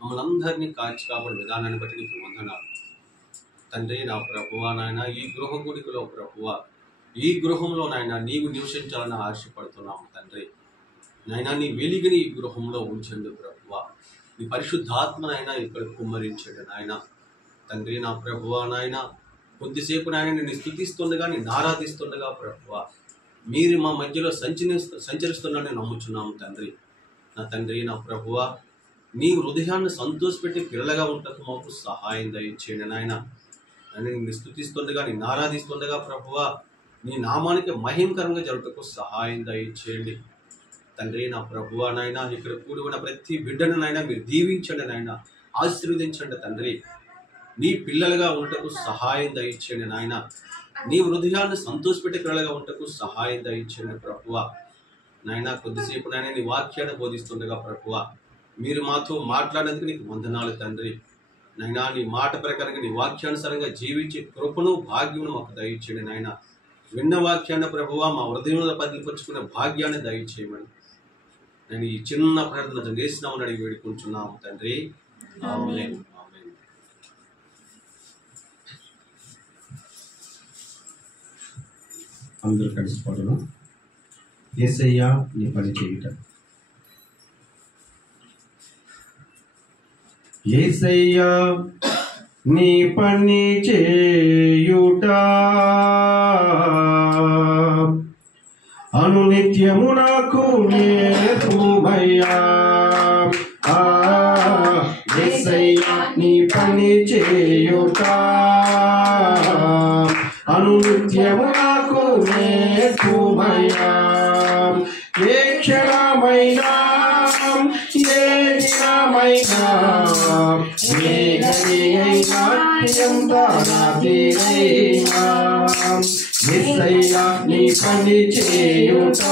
మమ్మల్ని అందరినీ కాచి కాపాడే విధానాన్ని బట్టి నీకు వందనాలు తండ్రి. నా ప్రభువా నాయన, ఈ గృహ గుడికలో ప్రభువా, ఈ గృహంలో నాయన నీవు నివసించాలని ఆశపడుతున్నాము తండ్రి. నాయన నీ వెలిగిని ఈ గృహంలో ఉంచండి ప్రభువా. నీ పరిశుద్ధాత్మనైనా ఇక్కడ కుమ్మరించండి నాయన తండ్రి. నా ప్రభువా నాయన, కొద్దిసేపు నాయన నేను స్తుతిస్తుండగా, నేను ఆరాధిస్తుండగా ప్రభువా, మీరు మా మధ్యలో సంచరిస్తున్నానని నమ్ముచున్నాము తండ్రి. నా తండ్రి, నా ప్రభువా, నీ హృదయాన్ని సంతోషపెట్టి పిల్లలుగా ఉండటకు మాకు సహాయం దయచేయండి నాయన. నేను స్తుతిస్తుండగా, నేను ఆరాధిస్తుండగా ప్రభువా, నీ నామానికి మహిమకరంగా జరుగుటకు సహాయం దయచేయండి తండ్రి. నా ప్రభువా నాయన, ఇక్కడ కూడి ఉన్న ప్రతి బిడ్డను నాయన మీరు దీవించండి నాయన, ఆశీర్వదించండి తండ్రి. నీ పిల్లలుగా ఉండటకు సహాయం దయచేయండి నాయన. నీ హృదయాన్ని సంతోషపెట్టి పిల్లలుగా ఉండటకు సహాయం దయచేయండి ప్రభువా నాయన. కొద్దిసేపు నాయన నీ వాక్యాన్ని బోధిస్తుండగా ప్రభువా, మీరు మాతో మాట్లాడేందుకు నీకు వందనాలు తండ్రి. నాయన నీ మాట ప్రకారంగా నీ వాక్యానుసారంగా జీవించే కృపను భాగ్యమును మాకు దయచేయండి నాయన. విన్న వాక్యాన్ని ప్రభువా మా హృదయంలో పదిలిపరుచుకునే భాగ్యాన్ని దయచేయమని నేను ఈ చిన్న ప్రార్థన చేసినామని అడిగి వేడుకుంటున్నాము తండ్రి. ఆమేన్. ఆమేన్. అందరూ కలిసిపోవడం. యేసయ్యా నీ పని చేయుట. యేసయ్యా నీ పని చేయుట అనునిత్యము నాకు నేర్పుమయ్యా. యేసయ్యా నీ పని చేయుట అనునిత్యము నాకు నేర్పుమయ్యా. ఏ క్షణమైనా, ఏ దినమైనా, ఏ గడి అయినా, ఎంత రాత్రైనా, యేసయ్యా నీ పని చేయుట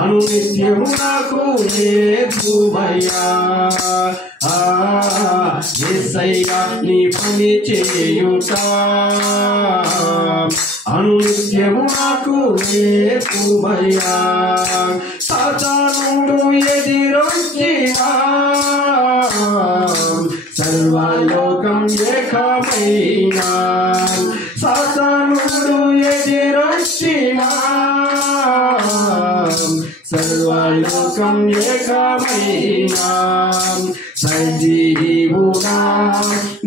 అనునిత్యము నాకు నేర్పుమయ్యా. యేసయ్యా నీ పని చేయుట అనునిత్యము నాకు నేర్పుమయ్యా. సాతానుడు ఎదిరొచ్చినా సర్వలోకం ఏకమైనా, సాతానుడు ఎదిరొచ్చినా సర్వలోకం ఏకమైనా, సజీవుడా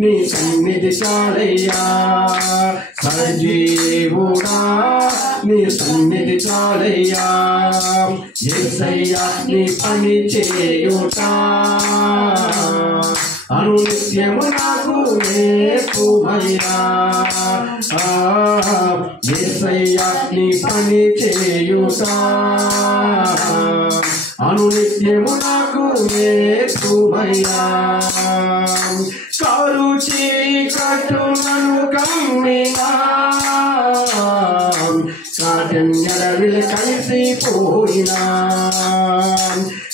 నీ సన్నిధి చాలయ్యా. సజీవుడా నీ సన్నిధి చాలయ్యా. యేసయ్యా నీ పని చేయుట అనునిత్యము నాకు నేర్పుమయ్యా. యేసయ్యా నీ పని చేయుట అనునిత్యము నాకు నేర్పుమయ్యా. కారు చీకటులను కమ్మినా కాటన్యడవిల్ కలిసిపోయినా,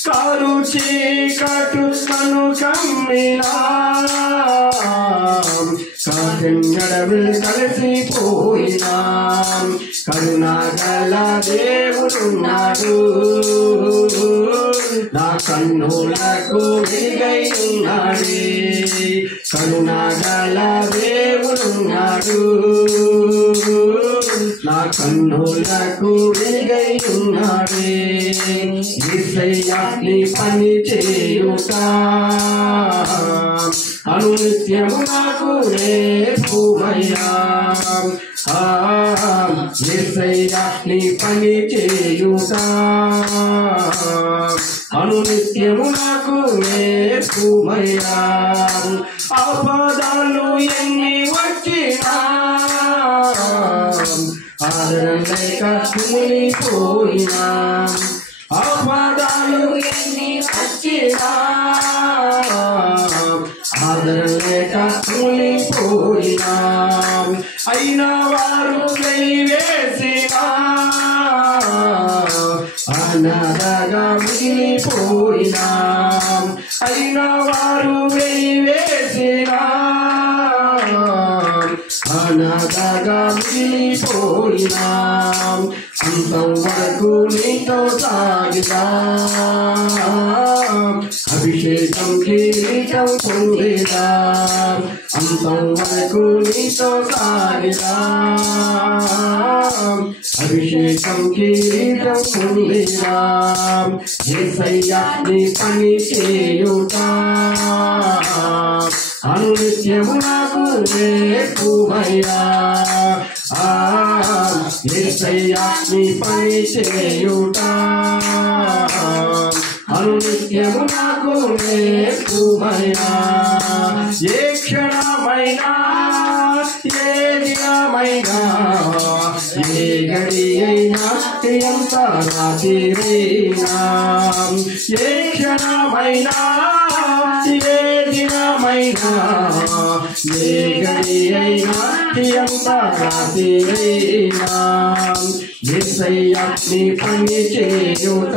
కారు చీకటులను కమ్మినా కాటన్యడవిల్ కలిసిపోయినా, కరుణగల దేవుడున్నాడు నా కన్నులకు వెలుగై ఉన్నాడే. కరుణగల దేవుడున్నాడు నా కన్నులకు వెలుగై ఉన్నాడే. యేసయ్యా నీ పని చేయుట అనునిత్యము నాకు నేర్పుమయ్యా. యేసయ్యా నీ పని చేయుట అనునిత్యము నాకు నేర్పుమయ్యా. ఆపదలు ఎన్ని వచ్చినా ఆదరణ లేక కుమిలిపోయినా, ఆపదలు ఎన్ని వచ్చినా ఆదరణ లేక కుమిలిపోయినా, అయినా వారు వేసినా అనాథగా మిగిలిపోయినా, అయినా వారు వేసినా అనాథగా మిగిలిపోయినా, అంతం వరకు నీతో సాగిదా అభిషేకం కిరీటం పొందేదా అంతం వరకు నీతో సాగిదా అభిషేకం కిరీటం పొందేదా యేసయ్యా నీ పని చేయుట అనునిత్యము నాకు నేర్పుమయ్యా యేసయ్యా నీ పని చేయుట అనునిత్యము నాకు నేర్పుమయ్యా ఏ క్షణమైనా ఏ దినమైనా ఏ గడి అయినా ఎంత రాత్రైనా ఏ క్షణమైనా ఏ దినమైనా ఏ గడి అయినా ఎంత రాత్రైనా యేసయ్యా నీ పని చేయుట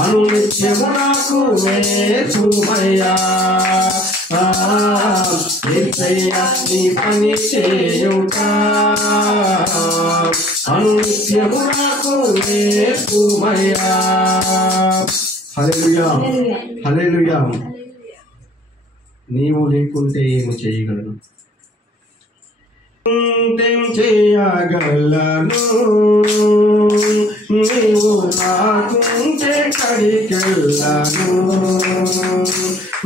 అనునిత్యము నాకు నేర్పుమయ్యా యేసయ్యా నీ పని చేయుట అనునిత్యము నాకు నేర్పుమయ్యా హల్లెలూయా హల్లెలూయా నీవు లేకుంటే ఏమి చేయగలను చేయగలను నీవు నాకుంటే కడికెళ్ళను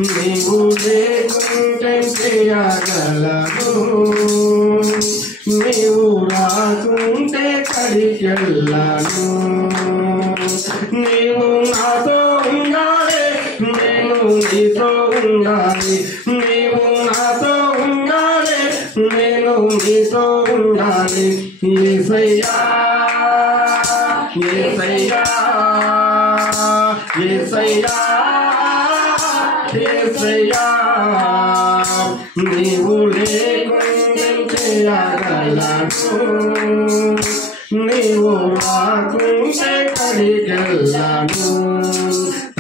నీవు లేకుంటే చేయగలను నీవు రాకుంటే కడికెళ్ళను నీవు నాతో ఉండాలి నేను నీతో ఉండాలి నీవు నాతో ఉండాలి నేను నీతో ఉండాలి యేసయ్యా యేసయ్యా యేసయ్యా యేసయ్యా నీవు లేకుంటే చేయగలను నీవు రాకుంటే కడిగెళ్ళను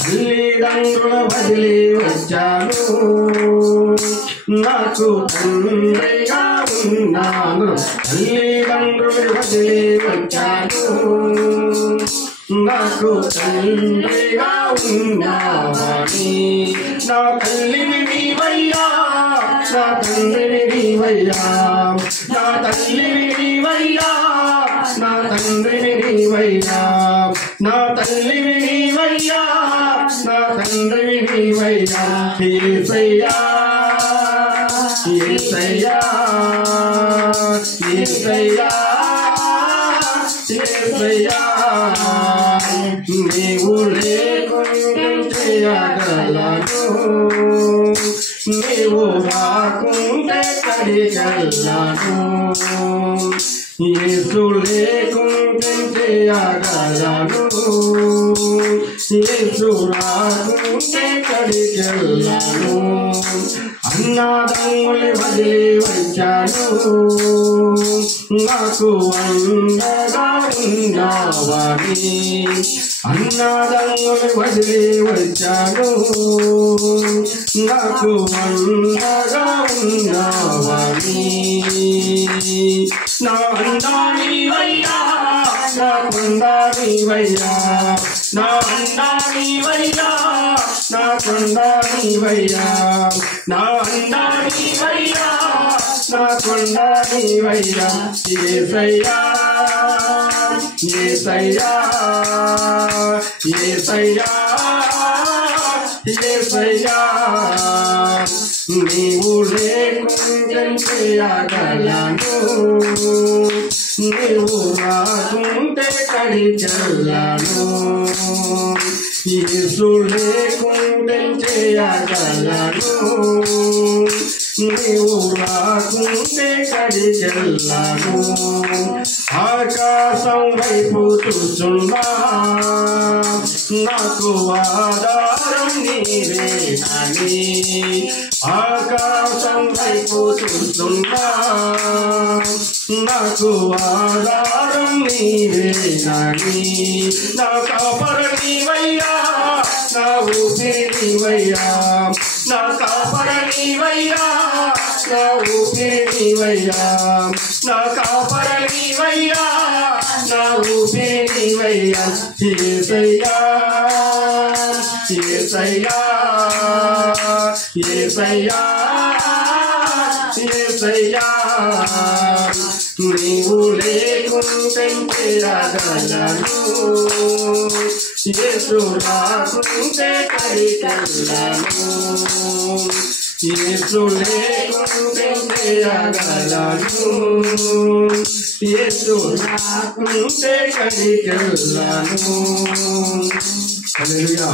తల్లిదండ్రుల వదిలి వచ్చాను నాకు తండ్రిగా ఉన్నాను తల్లిదండ్రులు వదిలి వచ్చాను నాకు తండ్రిగా ఉన్నావని నా తల్లిని నీవయ్యా నా తండ్రిని నీవయ్యా నా తల్లిని నీవయ్యా నా తండ్రిని నీవయ్యా నా తల్లిని నీవయ్యా నా తండ్రిని నీవయ్యా యేసయ్యా యేసయ్యా యేసయ్యా యేసయ్యా నీవు లేకుంటే చేయగలను నీవు రాకుంటే కడిగలను యేసు లేకుంటే చేయగలను యేసు రాకుంటే కడిగలను అన్నదమ్ములు వదిలి వచ్చాను నాకు అండగా ఉన్నావని అన్నదమ్ములు వదిలి వచ్చాను నాకు అండగా ఉన్నావని నా అండా నీవయ్యా నా కొండా నీవయ్యా నా అండా నీవయ్యా నా కొండా నీవయ్యా నా అండా నీవయ్యా నా కొండా నీవయ్యా యేసయ్యా యేసయ్యా యేసయ్యా యేసయ్యా నీవు లేకుంటే చేయగలను నీవు రాకుంటే కడిగలను యేసు లేకుంటే చేయగలను నీవు రాకుంటే కడిగలను ఆకాశం వైపు చూస్తున్నా నాకు ఆధారం నీవేనని ఆకాశం వైపు చూస్తున్నా నాకు ఆధారం నీవేనని నా కాపరి నీవయ్యా నా ఊపిరి నీవయ్యా నా కాపరి నీవయ్యా నా ఊపిరి నీవయ్యా నా కాపరి నీవయ్యా నా ఊపిరి నీవయ్యా యేసయ్యా యేసయ్యా యేసయ్యా యేసయ్యా నీవు లేకుంటే ఎలాగలను యేసు రాకుంటే ఎక్కడికెళ్ళను యేసు లేకుంటే ఎలాగలను యేసు రాకుంటే ఎక్కడికెళ్ళను హల్లెలూయా.